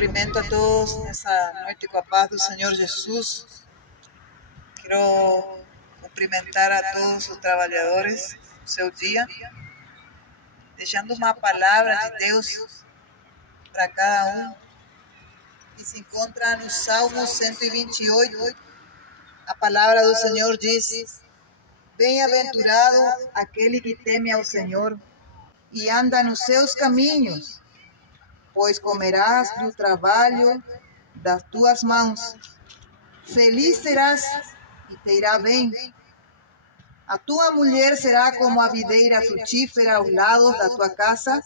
cumprimento a todos nessa noite com a paz do Senhor Jesus. Quero cumprimentar a todos os trabalhadores do seu dia, deixando uma palavra de Deus para cada um, que se encontra no Salmo 128. A palavra do Senhor diz: bem-aventurado aquele que teme ao Senhor e anda nos seus caminhos, pois comerás do trabalho das tuas mãos. Feliz serás e te irá bem. A tua mulher será como a videira frutífera aos lados da tua casa,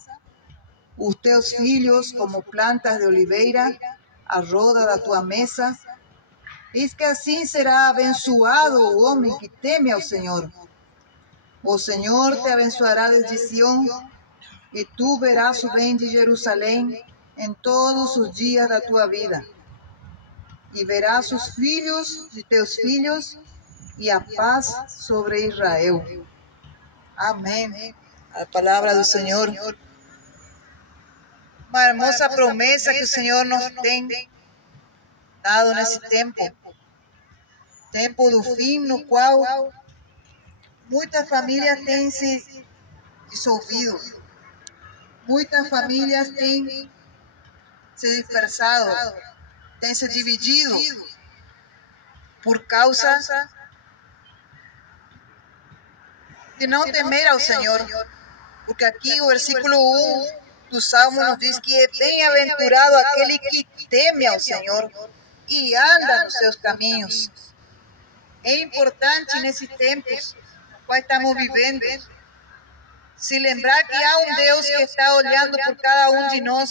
os teus filhos como plantas de oliveira à roda da tua mesa. Eis que assim será abençoado o homem que teme ao Senhor. O Senhor te abençoará desde Sião, e tu verás o bem de Jerusalém em todos os dias da tua vida. E verás os filhos de teus filhos e a paz sobre Israel. Amém. A palavra do Senhor. Uma hermosa promessa que o Senhor nos tem dado nesse tempo. Tempo do fim, no qual muitas famílias têm se dissolvido. Muitas famílias têm se dispersado, têm se dividido por causa de não temer ao Senhor. Porque aqui o versículo 1 do Salmo nos diz que é bem-aventurado aquele que teme ao Senhor e anda nos seus caminhos. É importante nesses tempos no qual estamos vivendo se lembrar que há um Deus que está olhando por cada um de nós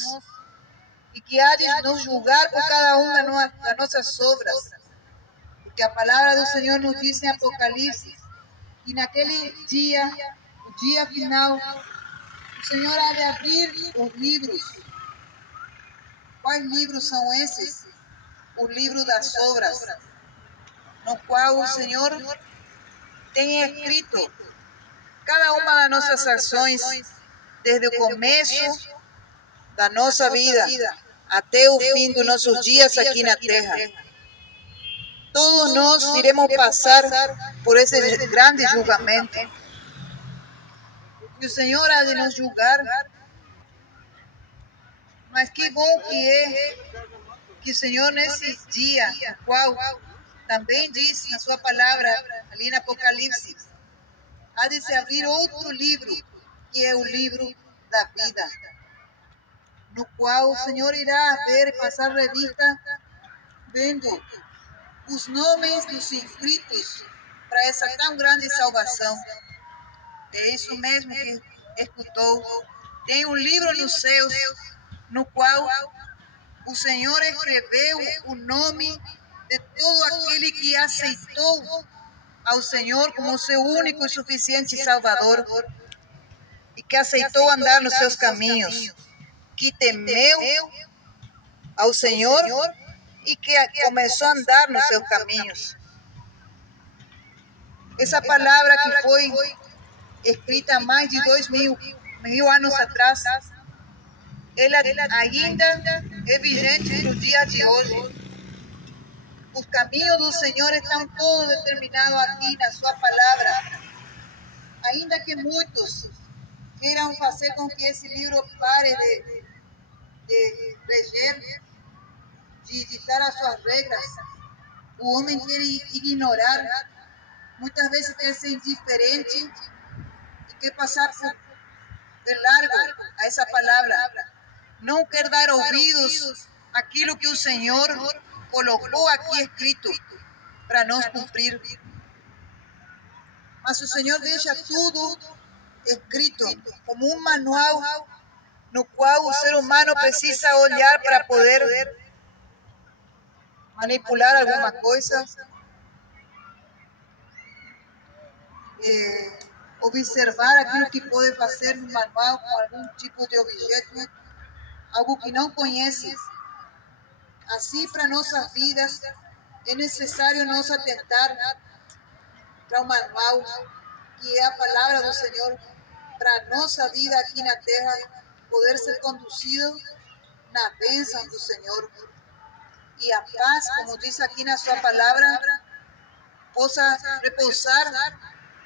e que há de nos julgar por cada uma das nossas obras. Porque a palavra do Senhor nos diz em Apocalipse que naquele dia, o dia final, o Senhor há de abrir os livros. Quais livros são esses? O livro das obras, no qual o Senhor tem escrito cada uma das nossas ações, desde o começo da nossa vida até o fim dos nossos dias aqui na terra. Todos nós iremos passar por esse grande julgamento. E o Senhor há de nos julgar. Mas que bom que é que o Senhor nesse dia, o qual também diz na sua palavra, ali no Apocalipse, há de se abrir outro livro, que é o livro da vida, no qual o Senhor irá ver e passar revista, vendo os nomes dos inscritos para essa tão grande salvação. É isso mesmo que escutou. Tem um livro nos céus, no qual o Senhor escreveu o nome de todo aquele que aceitou ao Senhor como seu único e suficiente Salvador, e que aceitou andar nos seus caminhos, que temeu ao Senhor e que começou a andar nos seus caminhos. Essa palavra que foi escrita há mais de 2.000 anos atrás, ela ainda é vigente no dia de hoje. Os caminhos do Senhor estão todos determinados aqui na sua palavra. Ainda que muitos queiram fazer com que esse livro pare de reger, de ditar as suas regras, o homem quer ignorar, muitas vezes quer ser indiferente e quer passar de largo a essa palavra. Não quer dar ouvidos àquilo que o Senhor colocou aqui escrito para nós cumprir. Mas o Senhor deixa tudo escrito como um manual no qual o ser humano precisa olhar para poder manipular alguma coisa, observar aquilo que pode fazer no manual com algum tipo de objeto, algo que não conhece. Assim, para nossas vidas, é necessário nós atentar para o manual, que é a palavra do Senhor, para a nossa vida aqui na terra poder ser conduzido na bênção do Senhor. E a paz, como diz aqui na sua palavra, possa repousar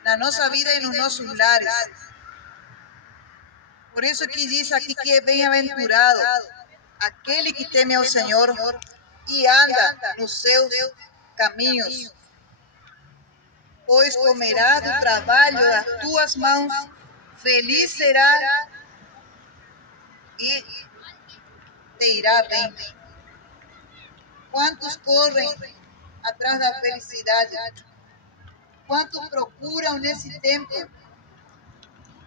na nossa vida e nos nossos lares. Por isso que diz aqui que é bem-aventurado aquele que teme ao Senhor e anda nos seus caminhos, pois comerá do trabalho das tuas mãos, feliz será e te irá bem. Quantos correm atrás da felicidade? Quantos procuram nesse tempo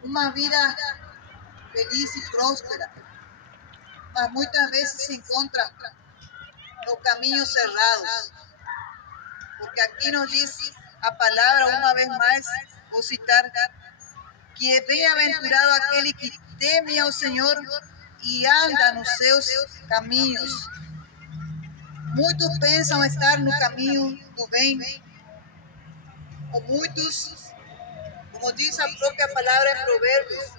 uma vida feliz e próspera? Mas muitas vezes se encontram no caminhos cerrados. Porque aqui nos diz a palavra, uma vez mais, vou citar, que é bem-aventurado aquele que teme ao Senhor e anda nos seus caminhos. Muitos pensam estar no caminho do bem, ou muitos, como diz a própria palavra em Provérbios,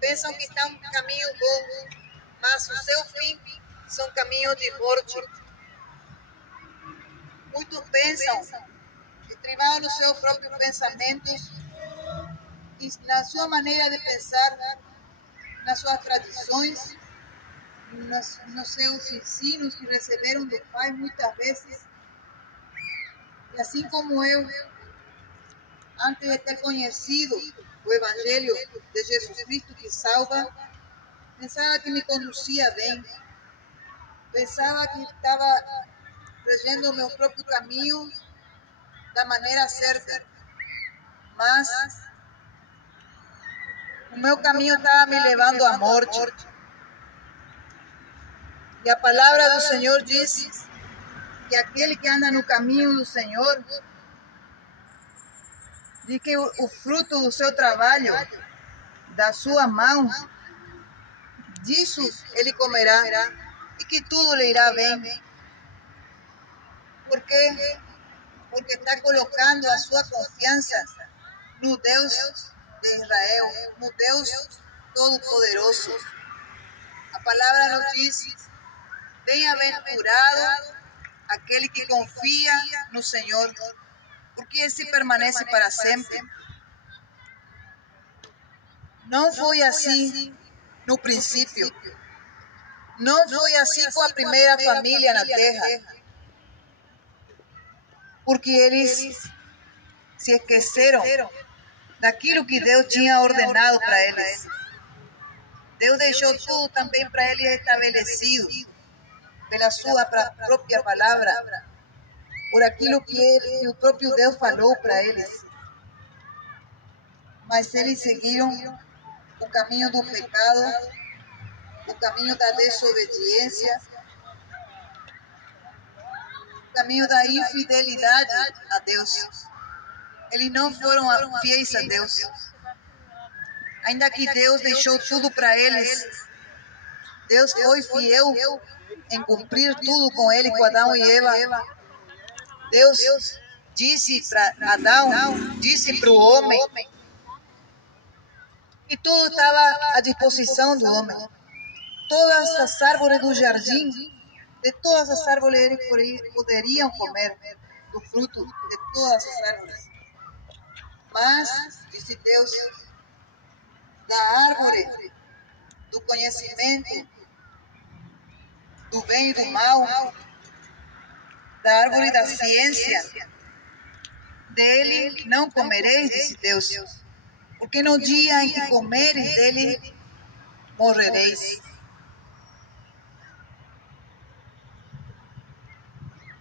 pensam que estão no caminho bom, mas o seu fim são caminhos de morte. Muitos pensam, estribados nos seus próprios pensamentos e na sua maneira de pensar, nas suas tradições, nos seus ensinos que receberam do Pai muitas vezes. E assim como eu, antes de ter conhecido o Evangelho de Jesus Cristo que salva, pensava que me conduzia bem, pensava que estava regendo o meu próprio caminho da maneira certa, mas o meu caminho estava me levando à morte. E a palavra do Senhor diz que aquele que anda no caminho do Senhor, diz que o fruto do seu trabalho, da sua mão, disso ele comerá e que tudo lhe irá bem. Por quê? Porque está colocando a sua confiança no Deus de Israel, no Deus Todo-Poderoso. A palavra nos diz: bem-aventurado aquele que confia no Senhor, porque esse permanece para sempre. Não foi assim no princípio. Não foi assim com a primeira família na terra. Porque eles se esqueceram daquilo que Deus tinha ordenado para eles. Deus deixou tudo também para eles estabelecido pela sua própria palavra, por aquilo que o próprio Deus falou para eles. Mas eles seguiram o caminho do pecado, o caminho da desobediência, o caminho da infidelidade a Deus. Eles não foram fiéis a Deus. Ainda que Deus deixou tudo para eles, Deus foi fiel em cumprir tudo com ele, com Adão e Eva. Deus disse para Adão, disse para o homem, e tudo estava à disposição do homem. Todas as árvores do jardim, de todas as árvores eles poderiam comer do fruto de todas as árvores. Mas, disse Deus, da árvore do conhecimento, do bem e do mal, da árvore da ciência, dele não comereis, disse Deus, porque no dia em que comeres dele, morrereis.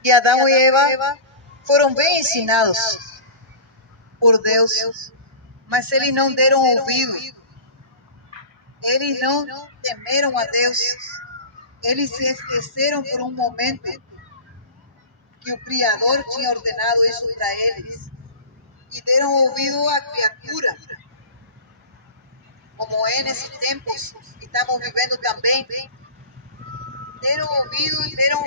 E Adão e Eva foram bem ensinados por Deus, mas eles não deram ouvido. Eles não temeram a Deus. Eles se esqueceram por um momento que o Criador tinha ordenado isso para eles e deram ouvido à criatura, como é nesses tempos que estamos vivendo também. Deram ouvido e deram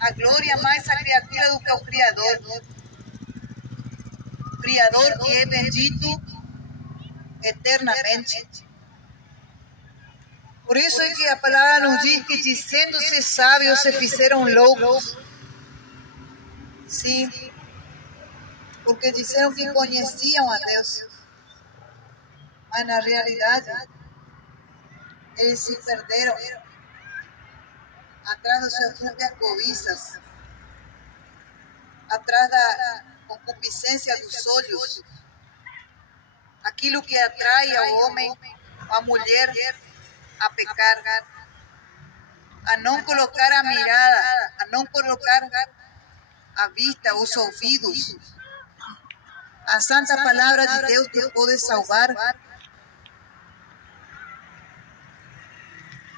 a glória mais à criatura do que ao Criador. O Criador que é bendito eternamente. Por isso é que a palavra nos diz que, dizendo-se sábios, se fizeram loucos. Sim, porque disseram que conheciam a Deus, mas na realidade eles se perderam atrás das suas próprias cobiças, atrás da concupiscência dos olhos, aquilo que atrai ao homem, à mulher, a pecar, a não colocar a mirada, a não colocar a vista, os ouvidos. A santa palavra de Deus te pode salvar.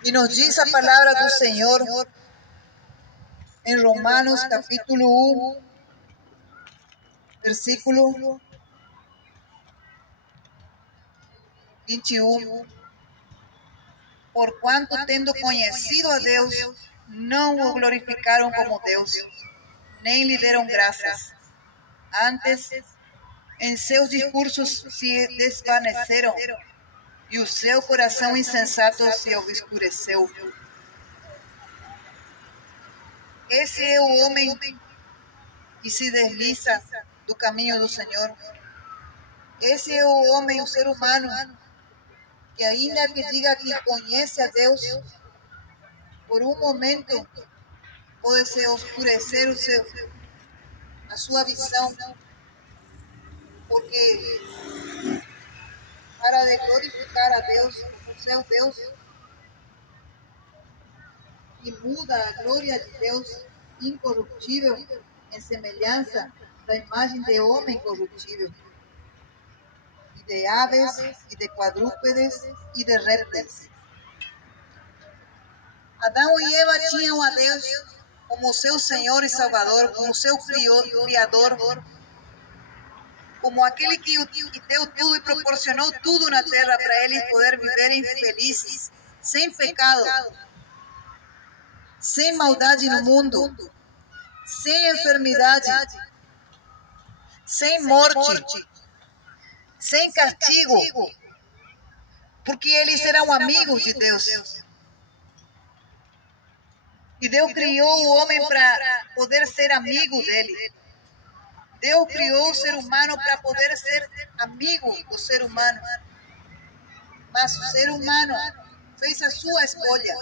E nos diz a palavra do Senhor em Romanos capítulo 1, versículo 21. Porquanto, tendo conhecido a Deus, não o glorificaram como Deus, nem lhe deram graças. Antes, em seus discursos se desvaneceram, e o seu coração insensato se obscureceu. Esse é o homem que se desliza do caminho do Senhor. Esse é o homem, o ser humano, que ainda que diga que conhece a Deus, por um momento pode se oscurecer a sua visão, porque para de glorificar a Deus, o seu Deus, e muda a glória de Deus incorruptível em semelhança da imagem de homem corruptível, e de aves, e de quadrúpedes, e de répteis. Adão e Eva tinham a Deus como seu Senhor e Salvador, como seu Criador, como aquele que deu tudo e proporcionou tudo na terra para eles poder viverem felizes, sem pecado, sem maldade no mundo, sem enfermidade, sem morte, sem castigo, porque eles eram amigos de Deus. E Deus criou o homem para poder ser amigo dele. Deus criou o ser humano para poder ser amigo do ser humano. Mas o ser humano fez a sua escolha.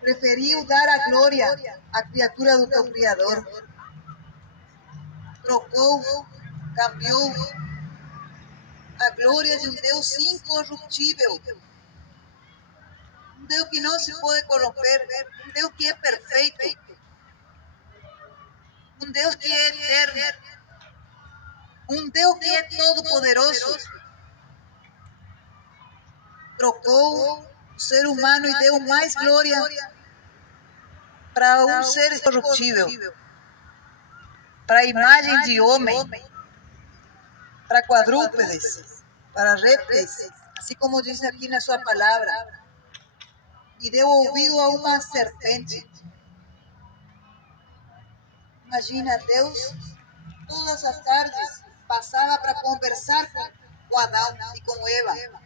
Preferiu dar a glória à criatura do teu Criador. Trocou, cambiou a glória de um Deus incorruptível. Um Deus que não se pode corromper. Um Deus que é perfeito. Um Deus que é eterno, um Deus que é todo-poderoso, trocou o ser humano e deu mais glória para um ser incorruptível, para a imagem de homem, para quadrúpedes, para répteis, assim como diz aqui na sua palavra, e deu ouvido a uma serpente. Imagina, Deus, todas as tardes, passava para conversar com Adão e com Eva.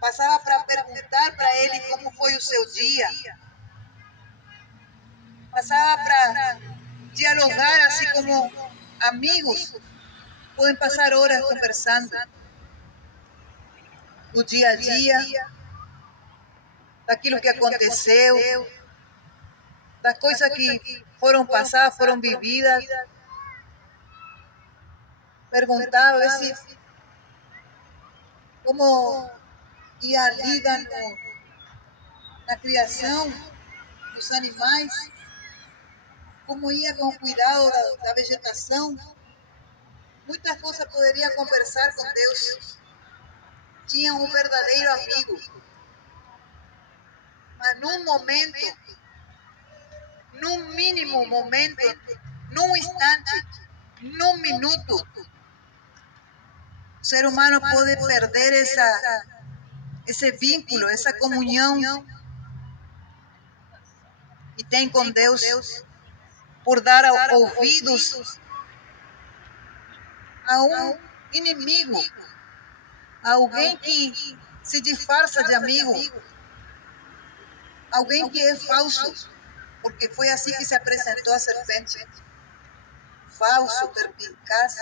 Passava para perguntar para ele como foi o seu dia. Passava para dialogar, assim como amigos podem passar horas conversando. Do dia a dia, daquilo que aconteceu, das coisas que foram passadas, foram vividas. Perguntava como ia a lida na criação dos animais, como ia com o cuidado da vegetação. Muitas coisas poderia conversar com Deus. Tinha um verdadeiro amigo. Mas num momento, num mínimo momento, num instante, num minuto, o ser humano pode perder esse vínculo, essa comunhão que tem com Deus, por dar ouvidos a um inimigo, alguém que se disfarça de amigo, alguém que é falso, porque foi assim que se apresentou a serpente. Falso, perspicaz,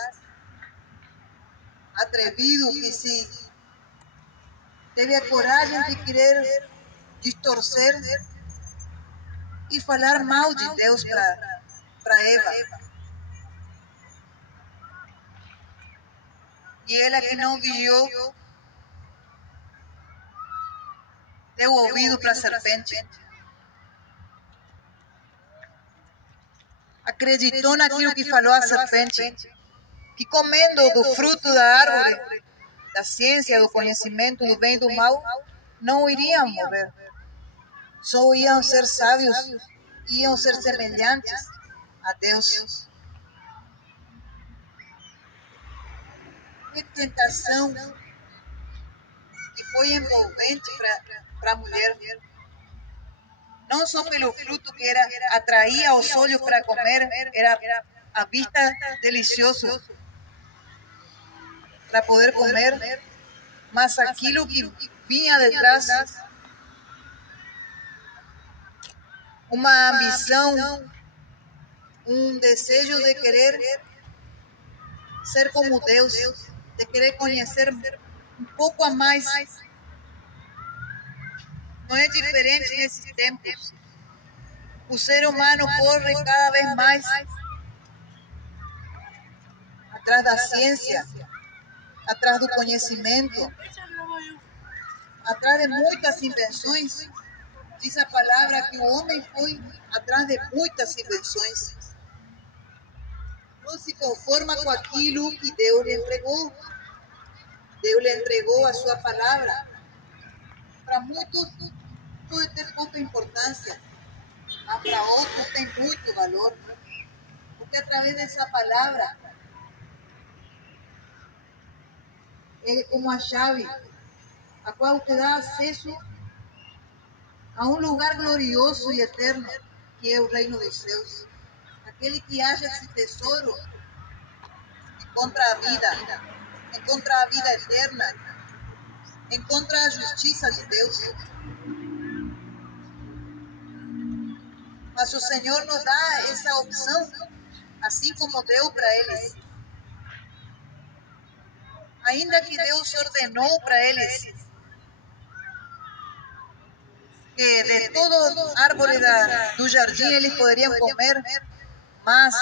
atrevido, que se teve a coragem de querer distorcer e falar mal de Deus para Eva. E ela, que não vigiou, deu ouvido para a serpente. Acreditou naquilo que falou a serpente, que comendo do fruto da árvore, da ciência, do conhecimento, do bem e do mal, não iriam morrer. Só iam ser sábios, iam ser semelhantes a Deus. Que tentação que foi envolvente para a mulher. Não só pelo fruto que atraía os olhos para comer, era a vista delicioso para poder comer, mas aquilo que vinha detrás, uma ambição, um desejo de querer ser como Deus, de querer conhecer um pouco a mais. Não é diferente nesses tempos. O ser humano corre cada vez mais atrás da ciência, atrás do conhecimento, atrás de muitas invenções. Diz a palavra que o homem foi atrás de muitas invenções. Não se conforma com aquilo que Deus lhe entregou. Deus lhe entregou a sua palavra. Para muitos pode ter pouca importância, mas para outros tem muito valor. Porque através dessa palavra é como a chave, a qual te dá acesso a um lugar glorioso e eterno, que é o reino dos céus. Aquele que acha esse tesouro encontra a vida eterna, encontra a justiça de Deus. Mas o Senhor nos dá essa opção, assim como deu para eles. Ainda que Deus ordenou para eles que de todo árvore do jardim eles poderiam comer, mas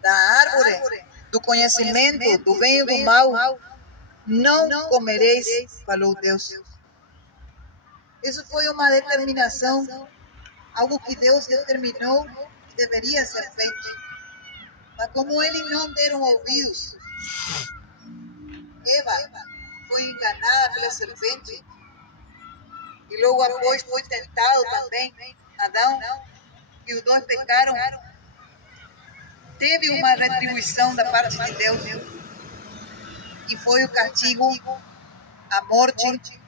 da árvore do conhecimento, do bem e do mal, não comereis, falou Deus. Isso foi uma determinação, algo que Deus determinou que deveria ser feito. Mas como eles não deram ouvidos, Eva foi enganada pela serpente e logo após foi tentado também Adão, e os dois pecaram. Teve uma retribuição da parte de Deus e foi o castigo, a morte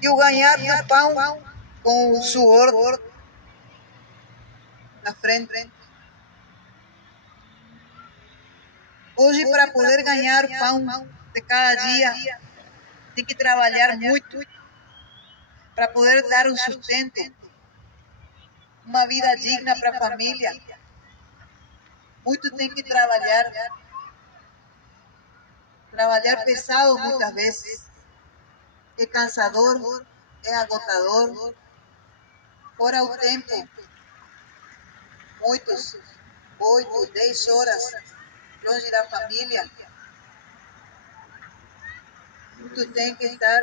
e o ganhar do pão com o suor na frente. Hoje, para poder ganhar o pão de cada dia, tem que trabalhar muito para poder dar um sustento, uma vida digna para a família. Muito tem que trabalhar pesado muitas vezes. É cansador, é agotador. Fora o tempo, muitos, 8, 10 horas longe da família. Muitos têm que estar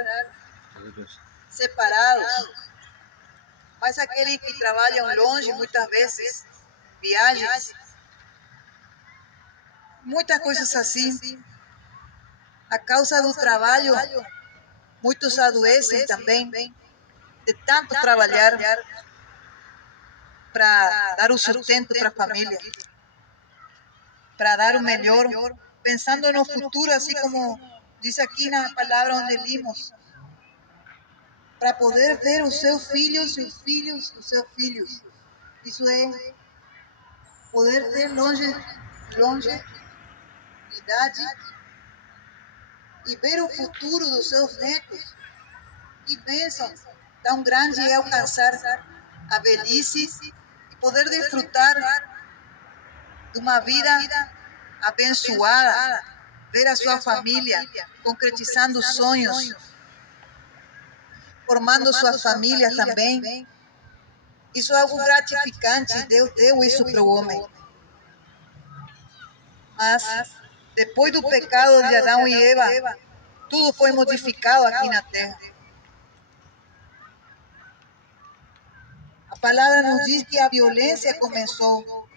separados. Mas aqueles que trabalham longe, muitas vezes, viagens, muitas coisas assim. A causa do trabalho, muitos adoecem também, de tanto trabalhar para dar o sustento para a família, para dar o melhor, pensando no futuro, assim como diz aqui na palavra onde limos, para poder ver os seus filhos, os seus filhos. Isso é poder ter longevidade e ver o futuro dos seus netos, que bênção tão grande é alcançar a velhice e poder desfrutar de uma vida abençoada, ver a sua família concretizando sonhos, formando suas famílias também. Isso é algo gratificante. Deus deu isso para o homem. Mas, depois do pecado de Adão e Eva, tudo foi modificado aqui na terra. A palavra nos diz que a violência começou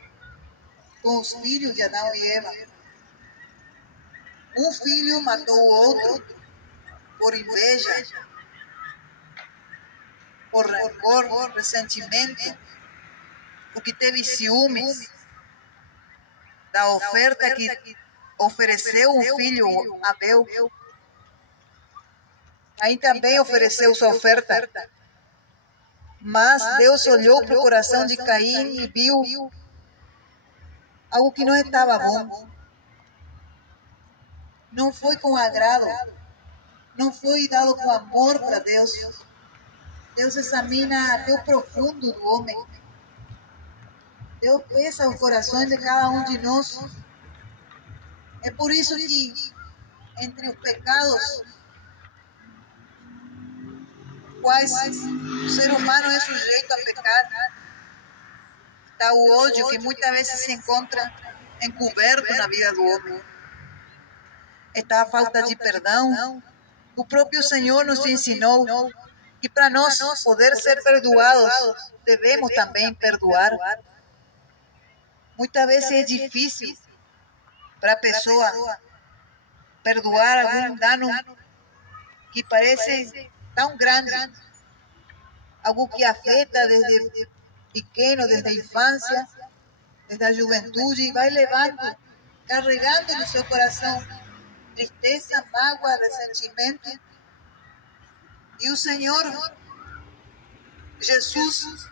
com os filhos de Adão e Eva. Um filho matou o outro por inveja, por rancor, ressentimento, porque teve ciúmes da oferta que ofereceu um filho, Abel. Aí também ofereceu sua oferta. Mas Deus olhou para o coração de Caim e viu algo que não estava bom. Não foi com agrado. Não foi dado com amor para Deus. Deus examina até o profundo do homem. Deus pesa os corações de cada um de nós. É por isso que entre os pecados quais o ser humano é sujeito a pecar, está o ódio, que muitas vezes se encontra encoberto na vida do homem. Está a falta de perdão. O próprio Senhor nos ensinou que para nós poder ser perdoados, devemos também perdoar. Muitas vezes é difícil para a pessoa perdoar algum dano que parece tão grande, algo que afeta desde pequeno, desde a infância, desde a juventude, e vai levando, carregando no seu coração tristeza, mágoa, ressentimento. E o Senhor Jesus,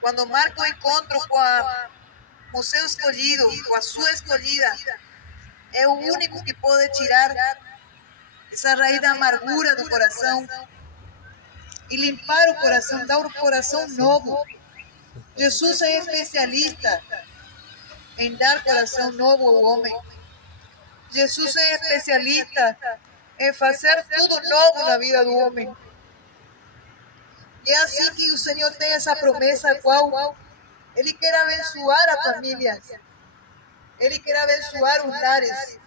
quando marca o encontro com o seu escolhido, com a sua escolhida, é o único que pode tirar essa raiz da amargura do coração e limpar o coração, dar um coração novo. Jesus é especialista em dar coração novo ao homem. Jesus é especialista em fazer tudo novo na vida do homem. E é assim que o Senhor tem essa promessa, a qual Ele quer abençoar a família, Ele quer abençoar os lares,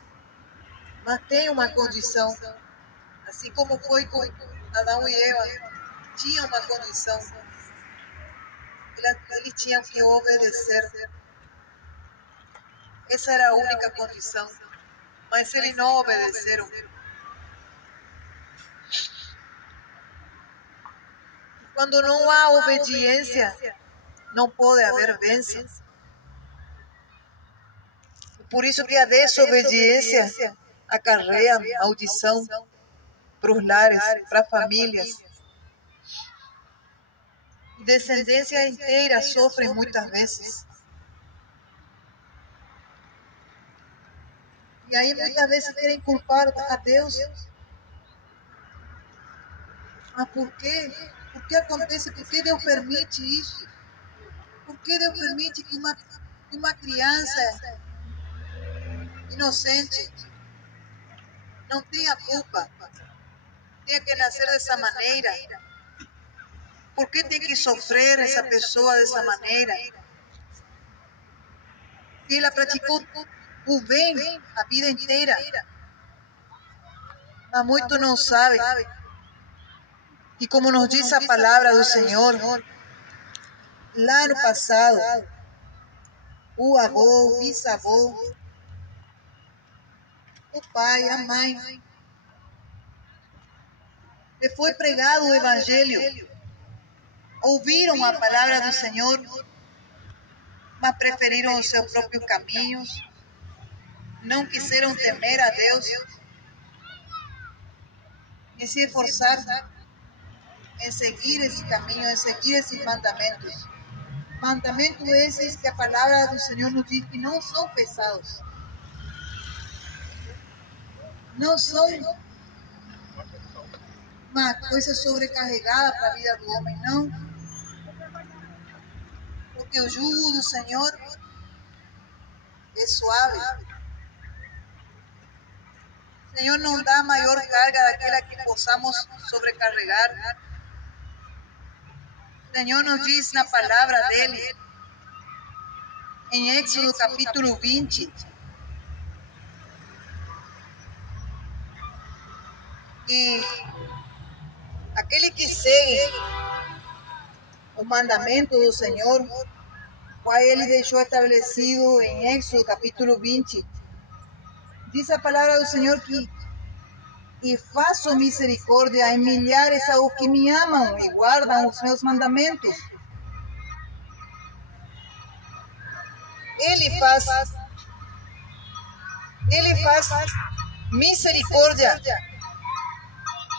mas tem uma condição. Assim como foi com Adão e Eva, tinha uma condição. Eles tinham que obedecer. Essa era a única condição. Mas eles não obedeceram. Quando não há obediência, não pode haver bênção. Por isso que a desobediência acarrea maldição para os lares, para as famílias. Descendência inteira sofre muitas vezes. E aí muitas vezes querem culpar a Deus. Mas por quê? Por que acontece? Por que Deus permite isso? Por que Deus permite que uma criança inocente não tenha culpa, tenha que nascer dessa maneira? Por que tem que sofrer essa pessoa dessa maneira? E ela praticou o bem a vida inteira, mas muito não sabe. E como nos diz a palavra do Senhor, lá no passado, o avô, o bisavô, o pai, a mãe, lhe foi pregado o Evangelho, ouviram a palavra do Senhor, mas preferiram os seus próprios caminhos, não quiseram temer a Deus e se esforçar em seguir esse caminho, em seguir esses mandamentos. Mandamentos esses que a palavra do Senhor nos diz que não são pesados. não são uma coisa sobrecarregada para a vida do homem, não. Porque o jugo do Senhor é suave. O Senhor não dá maior carga daquela que possamos sobrecarregar. O Senhor nos diz na palavra dele, em Éxodo capítulo 20, que aquele que segue o mandamento do Senhor, qual ele deixou estabelecido em Éxodo capítulo 20, diz a palavra do Senhor que e faço misericórdia em milhares aos que me amam e guardam os meus mandamentos. Ele faz misericórdia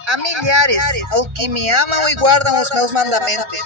a milhares aos que me amam e guardam os meus mandamentos.